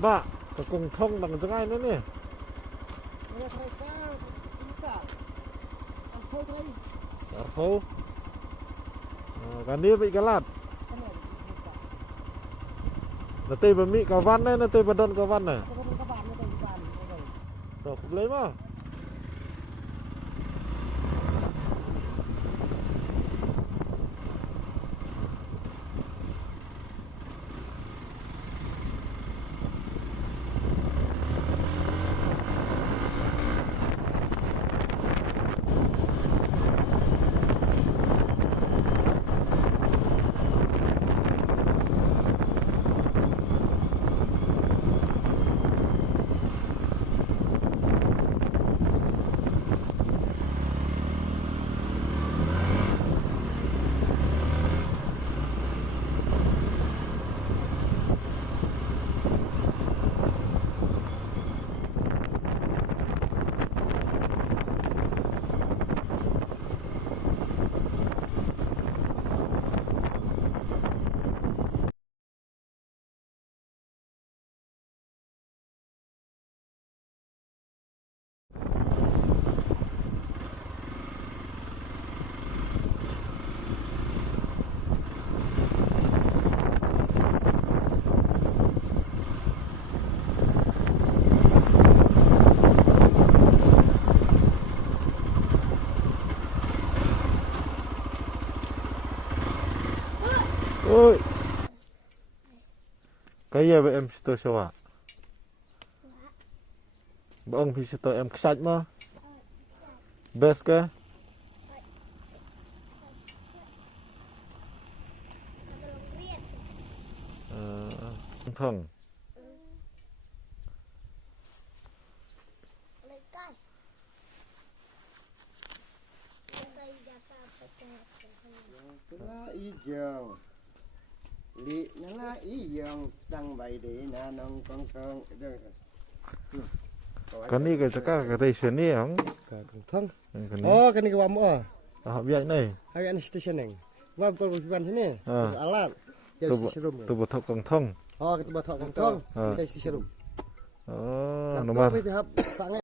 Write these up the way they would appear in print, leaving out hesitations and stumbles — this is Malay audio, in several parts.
Ba, kakung thong đằng chân ai nữa nè. Arfau. Kan dia bị galat. Nanti bami kawan nih, nanti badan kawan nih. Tuh, boleh mah. Ôi, cái gì vậy em tôi sao ạ? Ông thì tôi em sạch mà. Best cái. Thằng. Hijau li nala iyong tang bay để na nong con thong Cái này cái cái station này không? thong Cái này. oh kan ke wamo Ah, biar này. hari an stationing wa bukan sini alat ya serum Tôi bật thọc càng thông. oh kita batok kan thong kita serum Nomor. tapi pihak sangat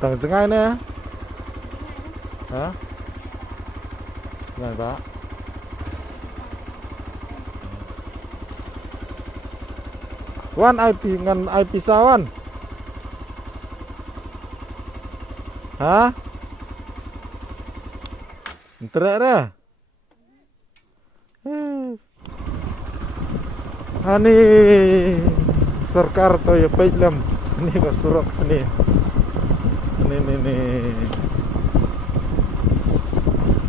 Đằng chân ai nè? Hả? Này bác. Wan IP ngan IP sawan. Hah? Terak dah. Ani sarkar to ya pejlam. Ini ka surak sini. Ini.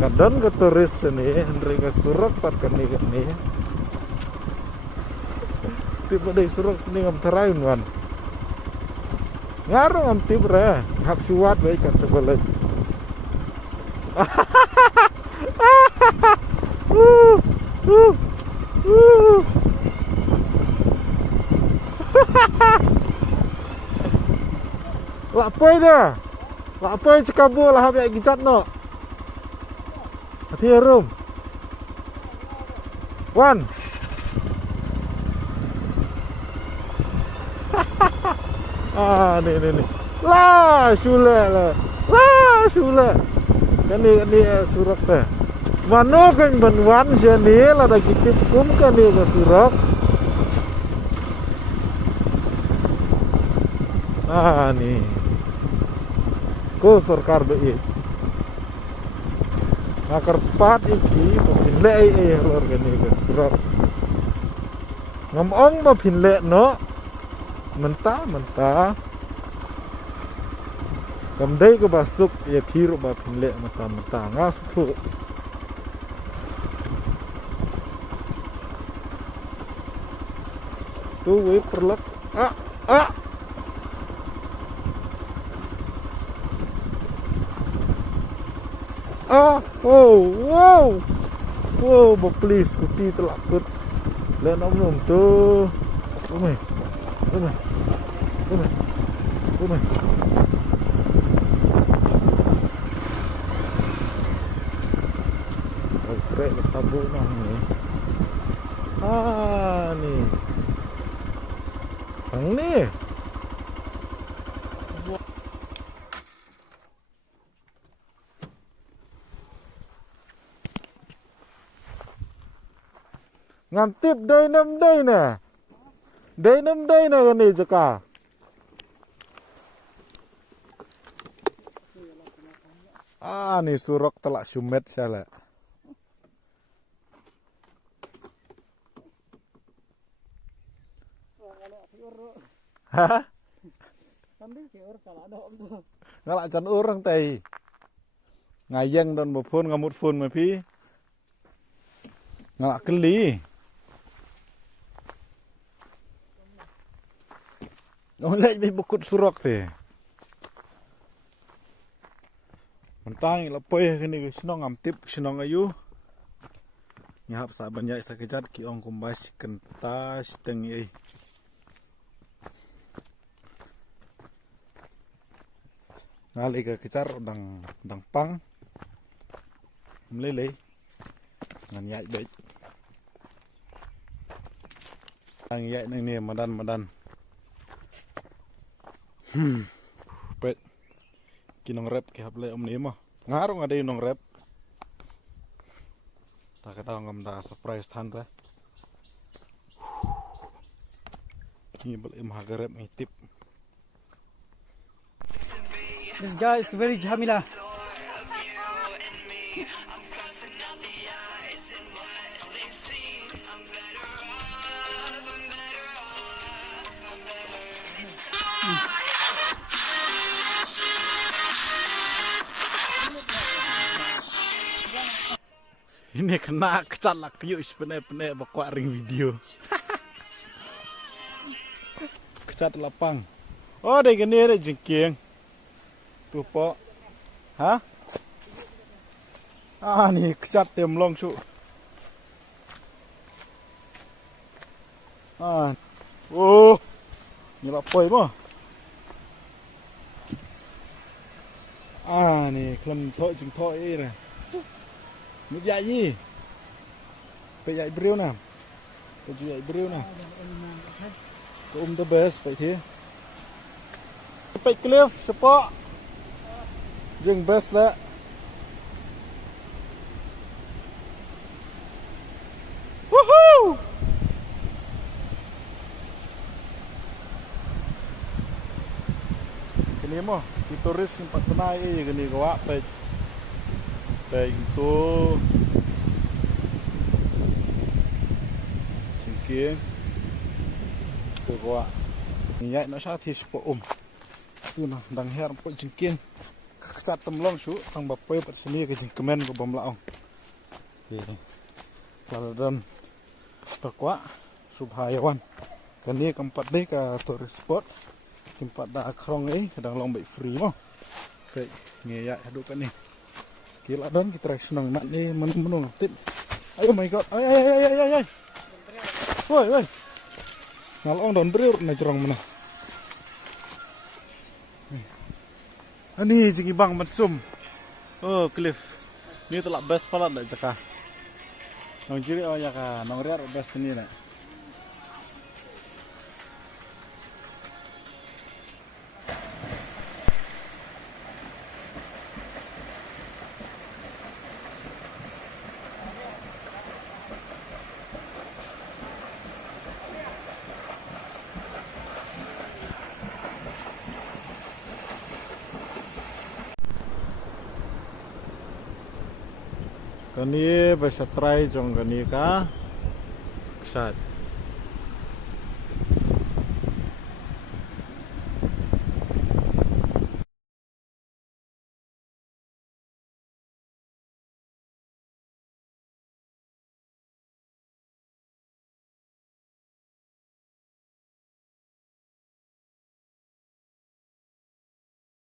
Kadang ke turis sini, Henry ka surak pat kani. Tiba deh surak sini ngam terain wan. Ngaruh ngam tibre, hak suat baik kan tebelet. Lapoi dah. Lapoi cekabul lah habis gicat no. Hati rum. Wan. Ni. Lah, sulah lah. Lah, sulah. Kan ni surak dah. Mano kan banwan sini lah dah kitip kum kan ni ke surak. nih. Ko sarkar be akar pat iki pinle lor gani ke ngomong ma pinle no mentah kamdai ke basuk ya phiru ba pinle mentah ngas tu tu we perlak wow please kuti telakut len om tu umai trek tabu nang ni nih ang ni ngantip day nam day na gani jaka nih surok telak sumet sala ngalak can orang tay ngayeng dan bopun ngamut fun ma pi ngalak keli oleh bi bukut surok te mentang lapoi kini senong amtip senong ayu nyahap sa banyak sakejat ki ong kumbas kentas tengi ngali ke kecar udang pang meleleh ngan yai baik ang yai ni madan pet kinong rep ke haple om ni mah ngarung ada nong rep tak kata ngam da surprise than ra ni bel im hagarep ni tip. This guy is very Jamila. Ini kena kecat lah kuyuk sepenek-penek bakuak ring video. Kecat lapang. Oh, dek gini ada jengking. Tuh po. Hah? Nih kecat dia melong su. Oh. Ini lapoi mo. Nih kelem thoi jeng thoi ini. Nước dạy gì? Phải dạy brio nào? Phải dạy brio nào? Cái the best vậy thế. Phải cliff support. Dừng best đó. Woohoo! Cái này mo, cái tourist yang pat kenai cái này gawak phải itu jengking ke gua nyai nak sati sepo tu nah dang her po jengking kecat temlong su tang bapai pat sini ke jengkemen ke bomlaong ti kalau dan pakwa subhayawan kani keempat deh ke tourist spot tempat dah krong kadang long baik free mo kayak ngeyak aduk kan ni gila dan kita senang nak ni menung tip. Ayo my god. Ay. Woi. Ngalong don beriur na jurang mana. Ani jingi bang mansum. Oh, cliff. Ni telak best pala dak jaka. Nong jiri ya ka, nong riar best ni nak. Kani bisa try jong kani ka ksat.